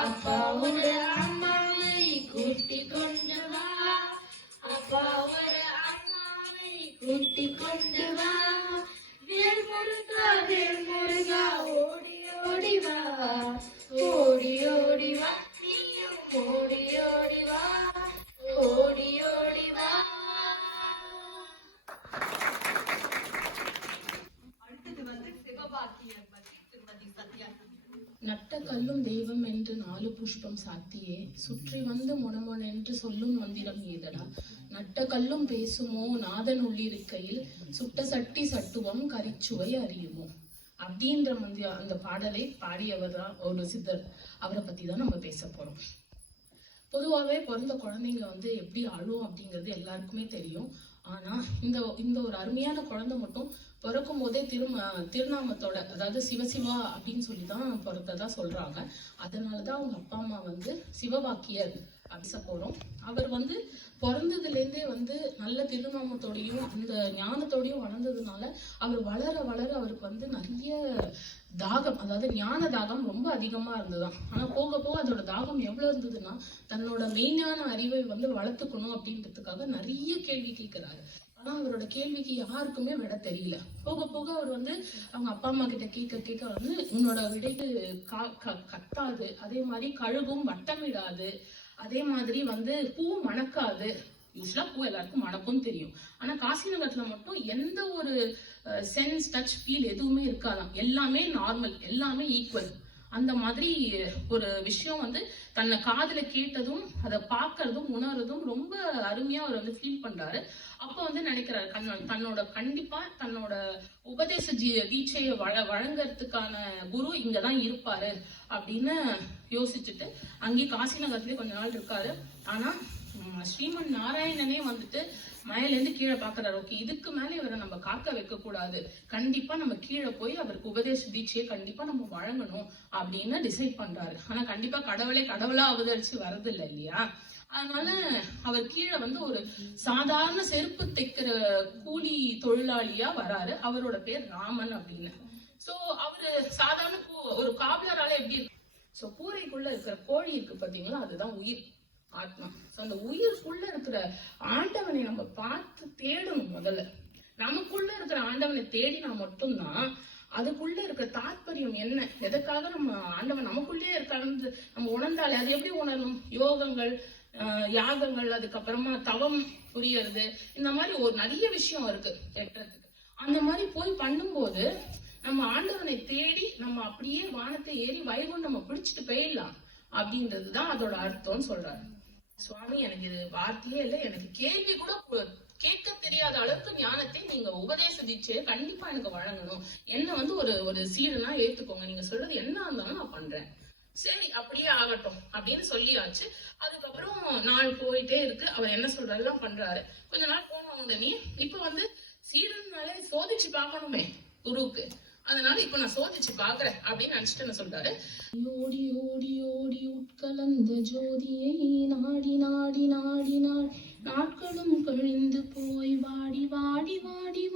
அப்பாவோட அம்மாவை கூட்டிக் கொண்டு வா, அப்பாவோட அம்மாவை கூட்டிக் கொண்டு வா, வேல் முருகா வேல் முருகா ஓடி ஓடி வா, ஓடி ஓடி வா, நீயும் ஓடி ஓடி வா, ஓடி ஓடி வா. அடுத்தது சிவபாக்கியர் திருமதி சத்யா. நட்ட கல்லும் தெய்வம் என்று 4 புஷ்பம் சாத்தியே, சுற்றி வந்து முனமுன் என்று சொல்லும் மந்திரம் ஏதடா, நட்ட கல்லும் பேசுமோ நாதன் உள்ளிருக்கையில், சுட்ட சட்டி சட்டுவம் கரிச்சுவை அறியுமோ அப்படின்ற அந்த பாடலை பாடியவர் தான் ஒரு சித்தர். அவரை பத்தி தான் நம்ம பேச போறோம். பொதுவாகவே பிறந்த குழந்தைங்க எப்படி அழும் அப்படிங்கிறது எல்லாருக்குமே தெரியும். ஆனா இந்த ஒரு அருமையான குழந்தை மட்டும் பிறக்கும் போதே திருநாமத்தோட, அதாவது சிவசிவா அப்படின்னு சொல்லிதான் பிறந்ததா சொல்றாங்க. அதனாலதான் அவங்க அப்பா அம்மா சிவவாக்கியர் பேச போறோம். அவர் பிறந்ததுல இருந்தே நல்ல திருநாமத்தோடையும் அந்த ஞானத்தோடையும் வளர்ந்ததுனால அவர் வளர வளர அவருக்கு நிறைய தாகம், அதாவது ஞான தாகம் ரொம்ப அதிகமா இருந்ததுதான். ஆனா போக போக அதோட தாகம் எவ்வளவு இருந்ததுன்னா, தன்னோட மெய்ஞான அறிவை வளர்த்துக்கணும் அப்படின்றதுக்காக நிறைய கேள்வி கேட்கிறாரு. ஆனா அவரோட கேள்விக்கு யாருக்குமே விட தெரியல. போக போக அவர் அவங்க அப்பா அம்மா கிட்ட கேட்க கேட்க உன்னோட விடைக்கு கத்தாது, அதே மாதிரி கழுகும் வட்டமிடாது, அதே மாதிரி பூ மணக்காது. யூஸ்வலா பூ எல்லாருக்கும் மணக்கும் தெரியும். ஆனா காசிநகரத்துல மட்டும் எந்த ஒரு சென்ஸ் டச் ஃபீல் எதுவுமே இருக்காதாம். எல்லாமே நார்மல், எல்லாமே ஈக்குவல். அந்த மாதிரி ஒரு விஷயம் தன்னை காதுல கேட்டதும் அதை பார்க்கறதும் உணர்றதும் ரொம்ப அருமையா அவர் ஃபீல் பண்றாரு. அப்ப நினைக்கிறாரு தன்னோட கண்டிப்பா தன்னோட உபதேச தீட்சையை வழங்கறதுக்கான குரு இங்கதான் இருப்பாரு அப்படின்னு யோசிச்சுட்டு அங்கே காசிநகரத்திலே கொஞ்ச நாள் இருக்காரு. ஆனா ஸ்ரீமன் நாராயணனே மேல இருந்து கீழே பாக்குறாரு. ஓகே, இதுக்கு மேல இவரை நம்ம காக்க வைக்க கூடாது, கண்டிப்பா நம்ம கீழே போய் அவருக்கு உபதேச தீட்சையை கண்டிப்பா நம்ம வழங்கணும் அப்படின்னு டிசைட் பண்றாரு. ஆனா கண்டிப்பா கடவுளா அவதரிச்சு வரது இல்லை இல்லையா? அதனால அவர் கீழே ஒரு சாதாரண செருப்பு தைக்கிற கூலி தொழிலாளியா வராரு. அவரோட பேர் ராமன் அப்படின்னு. சோ அவரு சாதாரண ஒரு காவலரால எப்படி இருக்கு? சோ கூரைக்குள்ள இருக்கிற கோழி இருக்கு பாத்தீங்களா, அதுதான் உயிர், ஆத்மா. அந்த உயிருக்குள்ள இருக்கிற ஆண்டவனை நம்ம பார்த்து தேடணும். முதல்ல நமக்குள்ள இருக்கிற ஆண்டவனை தேடினா மட்டும்தான் அதுக்குள்ள இருக்கிற தாற்பயம் என்ன, எதுக்காக நம்ம ஆண்டவன் நமக்குள்ளே இருக்கான்னு நம்ம உணர்ந்தாலே. அது எப்படி உணரணும்? யோகங்கள், யாகங்கள், அதுக்கப்புறமா தவம் புரியறது, இந்த மாதிரி ஒரு நிறைய விஷயம் இருக்கு எட்டுறதுக்கு. அந்த மாதிரி போய் பண்ணும்போது நம்ம ஆண்டவனை தேடி நம்ம அப்படியே வானத்தை ஏறி வைகுண்டம் நம்ம பிடிச்சிட்டு போயிடலாம் அப்படின்றதுதான் அதோட அர்த்தம்னு சொல்றாரு சுவாமி. எனக்கு இது வார்த்தையே இல்லை, எனக்கு கேள்வி கூட கேட்க தெரியாத அளவுக்கு ஞானத்தை நீங்க உபதேச தீட்சையை கண்டிப்பா எனக்கு வழங்கணும். என்ன ஒரு சீடனா ஏத்துக்கோங்க, நீங்க சொல்றது என்ன இருந்தாலும் நான் பண்றேன். சரி, அப்படியே ஆகட்டும் அப்படின்னு சொல்லியாச்சு. அதுக்கப்புறம் நாள் போயிட்டே இருக்கு. அவர் என்ன சொல்றதெல்லாம் பண்றாரு. கொஞ்ச நாள் போன உடனே இப்ப சீடனாலே சோதிச்சு பார்க்கணுமே குருவுக்கு, அதனால இப்ப நான் சோதிச்சு பாக்குறேன் அப்படின்னு நினைச்சிட்டு என்ன சொல்றாரு, ஓடி ஓடி ஓடி உட்கலந்த ஜோதியை நாடி நாடி நாடி நாட்களும் கழிந்து போய் வாடி வாடி வாடி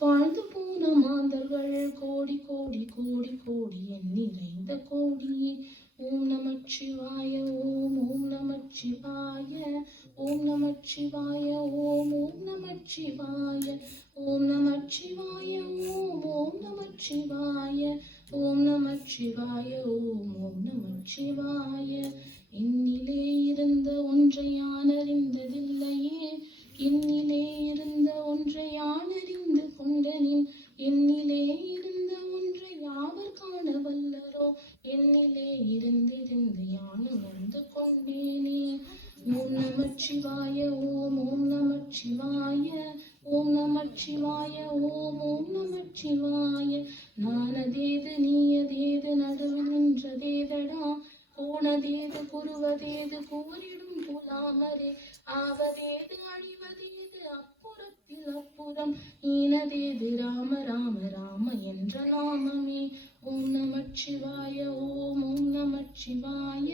வாழ்ந்து போன மாந்தர்கள் கோடி கோடி கோடி கோடி என் நிறைந்த கோடியே. ஓம் நமச்சிவாய ஓம் ஓம் நமச்சிவாய ஓம் நமச்சிவாய ஓம் ஓம் நமச்சிவாய ஓம் நமச்சிவாய ஓம் ஓம் நமச்சிவாய ஓம் நமச்சிவாய ஓம் ஓம் நமச்சிவாய. என்னிலே இருந்த ஒன்றை யான் அறிந்ததில்லையே, என்னிலே இருந்த ஒன்றை யான் நமச்சிவாய ஓம் ஓம் நமச்சிவாய. நானதேது நீயதேது நடுவில் நின்றதேதடா, போனதேது புருவதேது கூறிடும் புலாமரே, ஆவதேது அழிவதேது அப்புறத்தில் அப்புறம், ஈனதேது ராம ராம ராம என்ற நாமமே. ஓம் நமச்சிவாய ஓம் ஓம் நமச்சிவாய.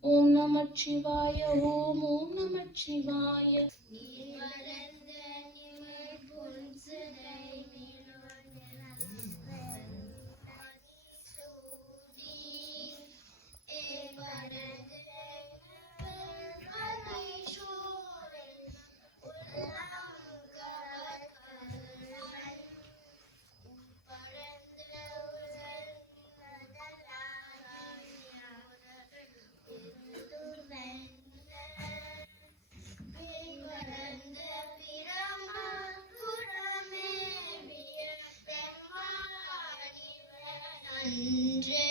ஓம் நமச்சிவாய ஓம் ஓம் நமச்சிவாய. அன்றே